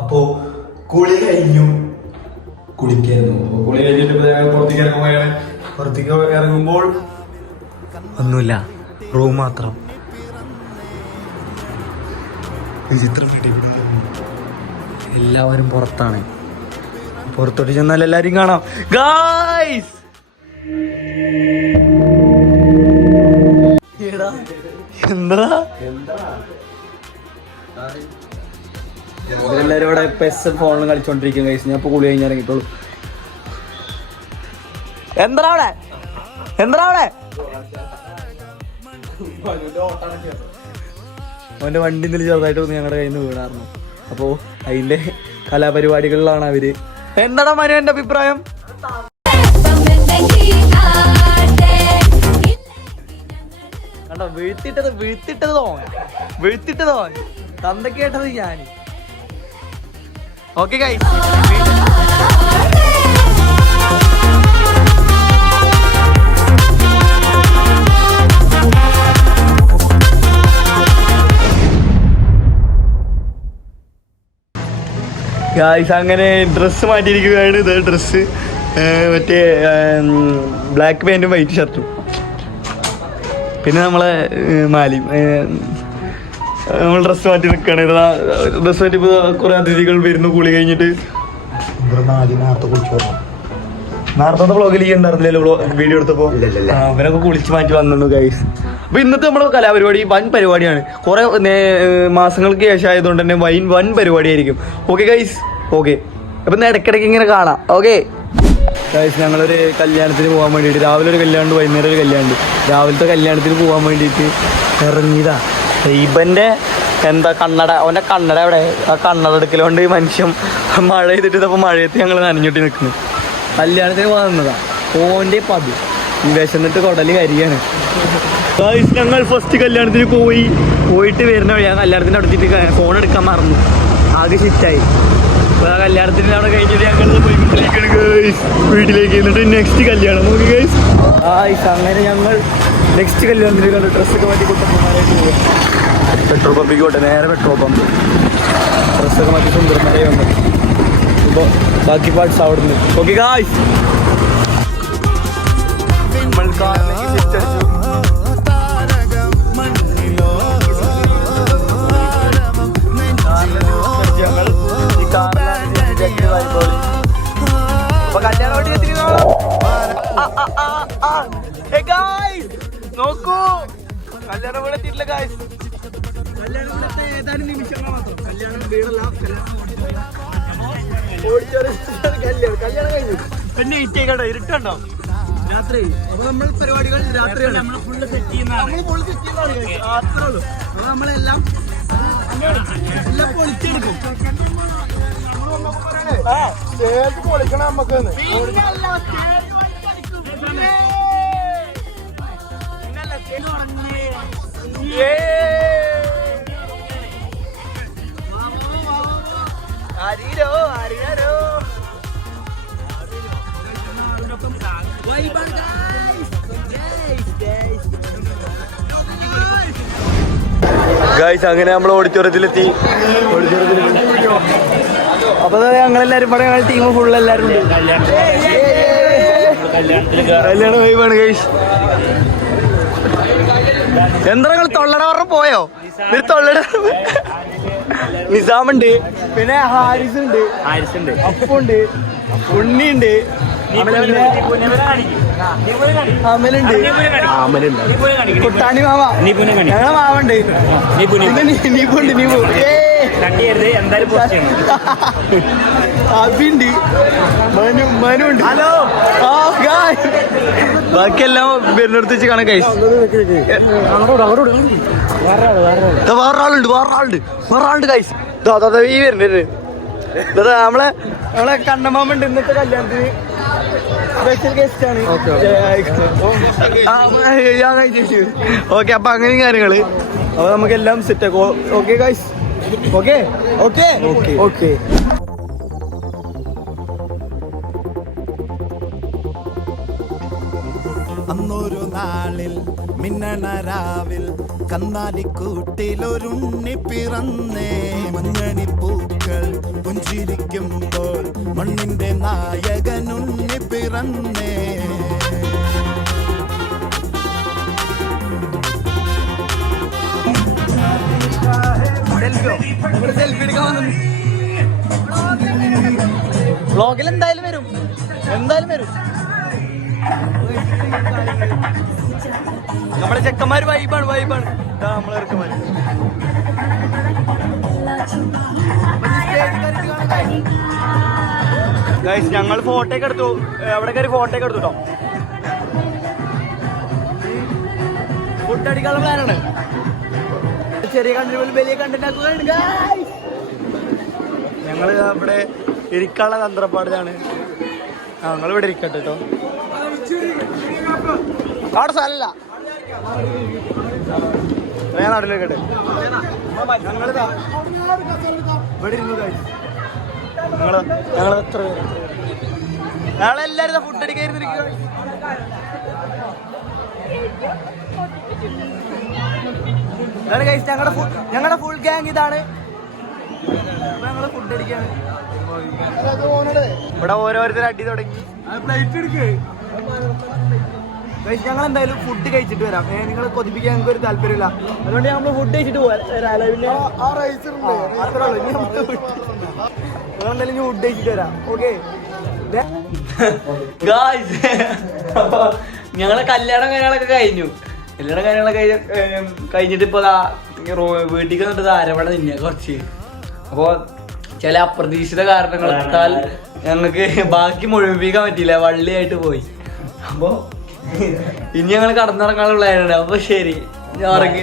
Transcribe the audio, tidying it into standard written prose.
അപ്പോ കുളി കഴിഞ്ഞു. കുളിക്കായിരുന്നു. കുളി കഴിഞ്ഞിട്ട് പുറത്തേക്ക് ഇറങ്ങുമ്പോഴാണ്. പുറത്തേക്ക് ഇറങ്ങുമ്പോൾ ഒന്നുമില്ല, റൂം മാത്രം. വിചിത്രം. എല്ലാവരും പുറത്താണ്. പുറത്തോട്ട് ചെന്നാൽ എല്ലാരും കാണാം. ഗായ്സ്, എന്താ എല്ലാരും ഇവിടെ പെസ് ഫോണിൽ കളിച്ചോണ്ടിരിക്കും. ഗൈസ്, ഞാൻ ഇപ്പൊ കുളി കഴിഞ്ഞ് ഇറങ്ങിയിട്ടുള്ളൂ. എന്താ അവിടെ അവന്റെ വണ്ടി എന്തെങ്കിലും ചെറുതായിട്ട് ഒന്ന് ഞങ്ങളുടെ കയ്യിൽ നിന്ന് വീണായിരുന്നു. അപ്പോ അതിന്റെ കലാപരിപാടികളിലാണ് അവര്. എന്താടാ മനു എന്റെ അഭിപ്രായം? കണ്ടോ, വീഴ്ത്തിട്ടത് തന്തക്കേട്ടത് ഞാൻ. ഓക്കെ ഗൈസ്, അങ്ങനെ ഡ്രസ്സ് മാറ്റിയിരിക്കുകയാണ്. ഇത് ഡ്രസ്സ് മറ്റേ ബ്ലാക്ക് പാൻറ്റും വൈറ്റ് ഷർട്ടും, പിന്നെ നമ്മളെ മാലിയും. നമ്മൾ ഡ്രസ്സ് മാറ്റി നിൽക്കുകയാണ്. ഡ്രസ്സ് മാറ്റിയപ്പോൾ കുറെ അതിഥികൾ വരുന്നു കുളി കഴിഞ്ഞിട്ട്. നേരത്തെ വ്ളോഗിൽ ഉണ്ടായിരുന്നില്ലല്ലോ, വീഡിയോ എടുത്തപ്പോൾ അവരൊക്കെ കുളിച്ച് മാറ്റി വന്നു ഗൈസ്. അപ്പൊ ഇന്നത്തെ നമ്മുടെ കലാപരിപാടി വൻ പരിപാടിയാണ്. കുറെ മാസങ്ങൾക്ക് ശേഷം ആയതുകൊണ്ട് തന്നെ വൻ പരിപാടിയായിരിക്കും. Okay guys, okay. അപ്പൊ ഇടയ്ക്കിടയ്ക്ക് ഇങ്ങനെ കാണാം. ഓക്കെ ഗൈസ്, ഞങ്ങളൊരു കല്യാണത്തിന് പോകാൻ വേണ്ടിയിട്ട്, രാവിലെ ഒരു കല്യാണം, വൈകുന്നേരം ഒരു കല്യാണം. രാവിലത്തെ കല്യാണത്തിന് പോകാൻ വേണ്ടിയിട്ട് ഇറങ്ങിയതാ. ഇവന്റെ എന്താ കണ്ണട, അവന്റെ കണ്ണട എവിടെ? ആ കണ്ണട എടുക്കലുകൊണ്ട് മനുഷ്യൻ മഴ ചെയ്തിട്ട് ഇതപ്പോൾ മഴയത്ത് ഞങ്ങൾ നനഞ്ഞിട്ട് നിൽക്കുന്നു. കല്യാണത്തിന് പോകുന്നതാ. ഓൻ്റെ പതി വിശന്നിട്ട് കൊടല് കരിയാണ്. ഞങ്ങൾ ഫസ്റ്റ് കല്യാണത്തിന് പോയിട്ട് വരുന്ന വഴി ആ കല്യാണത്തിന് അടുത്തിട്ട് ഫോൺ എടുക്കാൻ മറന്നു. ആകെ ഷിറ്റായി. അപ്പോൾ ആ കല്യാണത്തിന് അവിടെ കഴിഞ്ഞിട്ട് ഞങ്ങൾ പോയിക്കൊണ്ടിരിക്കുകയാണ് ഗൈസ് വീട്ടിലേക്ക്. എന്നിട്ട് നെക്സ്റ്റ് കല്യാണം. ഓക്കെ ഗൈസ്, അങ്ങനെ ഞങ്ങൾ നെക്സ്റ്റ് കല്യാണത്തിന് കണ്ട് ഡ്രസ്സൊക്കെ മാറ്റി കുട്ടന്മാരായിട്ട് പോകും. പെട്രോൾ പമ്പിക്ക് പോട്ടെ, നേരെ പെട്രോൾ പമ്പ്. ഡ്രസ്സൊക്കെ മാറ്റി സുന്ദരന്മാരായി വന്നു. ഇപ്പോൾ ബാക്കി പാർട്സ് അവിടെ നിന്ന്. ഓക്കെ ഗൈസ്, നമ്മൾ കാറിലേക്ക് സെറ്റ് അടിച്ചു. നോക്കൂ, കല്യാണം ഇവിടെ എത്തിയിട്ടില്ല ഗൈസ്. കല്യാണം ഇവിടുത്തെ ഏതാനും നിമിഷങ്ങൾ മാത്രം. കല്യാണം വീടല്ല, കല്യാണം കഴിഞ്ഞു. പിന്നെ ഇറ്റേക്കട്ടോ, ഇരുട്ടുണ്ടോ രാത്രി. അപ്പൊ നമ്മൾ പരിപാടികൾ രാത്രിയാണ്. നമ്മൾ ഫുള്ള് സെറ്റ് ചെയ്യുന്നതാണ്. അത്രേ ഉള്ളൂ. അപ്പൊ നമ്മളെല്ലാം പൊളിച്ചെടുക്കും. പൊളിക്കണം നമുക്ക്. ഗൈസ്, അങ്ങനെ നമ്മൾ ഓഡിറ്റോറിയത്തിലെത്തി. അപ്പൊ ഞങ്ങളെല്ലാരും ഇവിടെ, ഞങ്ങൾ ടീം ഫുൾ എല്ലാരും ഉണ്ട്. കല്യാണ വൈബാണ് ഗൈസ്. എന്താ നിങ്ങൾ തൊള്ളട പറഞ്ഞ പോയോ? ഒരു തൊള്ളട നിസാമുണ്ട്, പിന്നെ ഹാരിസ് ഉണ്ട്, അപ്പുണ്ട്, ഉണ്ണിയുണ്ട്, അമലുണ്ട്, കുട്ടാണി മാമ, ഞങ്ങളെ മാവുണ്ട്, അബിണ്ട്, മനുണ്ട്. ബാക്കിയെല്ലാം വരുന്നിടത്ത് വെച്ച് കാണാൻ കഴിയും. വേറൊരാളുണ്ട് കൈസ്. ഈ വരുന്നുണ്ട്. നമ്മളെ കണ്ണമാമുണ്ട് ഇന്നത്തെ കല്യാണത്തിന്. സ്പെഷ്യൽ ഗസ്റ്റ് ആണ്. ഓക്കെ, അപ്പൊ അങ്ങനെയും കാര്യങ്ങള്. അപ്പൊ നമുക്കെല്ലാം സെറ്റ് ആക്കും. Okay guys, okay okay okay okay. അന്നൊരു നാളിൽ നാളിൽ മിന്നണരാവിൽ കന്നാലിക്കൂട്ടിലൊരുണ്ണി പിറന്നേ മഞ്ഞണിപ്പൂക്കൾ പുഞ്ചിരിക്കുമ്പോൾ മണ്ണിന്റെ നായകനുണ്ണി പിറന്നേ. വ്ളോഗിൽ എന്തായാലും വരും, എന്തായാലും വരും. നമ്മുടെ ചെക്കന്മാര് വൈബാണ്, വൈബാണ്. നമ്മളെ ചെക്കന്മാര് ഞങ്ങൾ ഫോട്ടോ ഒക്കെ എടുത്തു, അവിടെ കയറി ഫോട്ടോ ഒക്കെ എടുത്തു കേട്ടോ. ഫുഡ് അടിക്കാനുള്ള പ്ലാനാണ്. ചെറിയ കണ്ടിന് പോലും വലിയ കണ്ടിട്ട് ഞങ്ങള് ഇവിടെ ഇരിക്കാനുള്ള തന്ത്രപ്പാടിലാണ്. ഞങ്ങൾ ഇവിടെ ഇരിക്കട്ടെ കേട്ടോ. അവിടെ സ്ഥലല്ല, ഞാൻ നാട്ടിലേക്കട്ടെ. ഞങ്ങളിതാ ഇവിടെ ഇരുന്നു കഴിച്ചു. ഞങ്ങൾ എത്ര പേര്, ഞങ്ങളെല്ലാരും ഫുഡ് അടിക്കാതിരിക്കുക. ഞങ്ങളുടെ ഫുൾ ഗ്യാങ് ഇതാണ്. ഞങ്ങള് ഫുഡ് അടിക്കാണ്. ഇവിടെ ഓരോരുത്തർ അടി തുടങ്ങി. ഞങ്ങൾ എന്തായാലും ഫുഡ് കഴിച്ചിട്ട് വരാം. നിങ്ങൾ കൊതിപ്പിക്കാൻ ഞങ്ങൾക്ക് ഒരു താല്പര്യമില്ല, അതുകൊണ്ട് ഞങ്ങൾ ഫുഡ് കഴിച്ചിട്ട് പോരാ. എന്തായാലും ഫുഡ് കഴിച്ചിട്ട് വരാം. ഓക്കെ, ഞങ്ങളെ കല്യാണം കാര്യങ്ങളൊക്കെ കഴിഞ്ഞു. കല്യാണം കാര്യങ്ങളൊക്കെ കഴിഞ്ഞിട്ട് ഇപ്പൊ വീട്ടിൽ വന്നിട്ട് അരവണ തിന്നെ കുറച്ച്. അപ്പൊ ചില അപ്രതീക്ഷിത കാരണങ്ങളാൽ ഞങ്ങൾക്ക് ബാക്കി മുഴുമിപ്പിക്കാൻ പറ്റിയില്ല, വള്ളിയായിട്ട് പോയി. അപ്പൊ ഇനി ഞങ്ങൾ കടന്നിറങ്ങാനുള്ള പ്ലാനുണ്ട്. അപ്പൊ ശരി, ഞാൻ ഇറങ്ങി.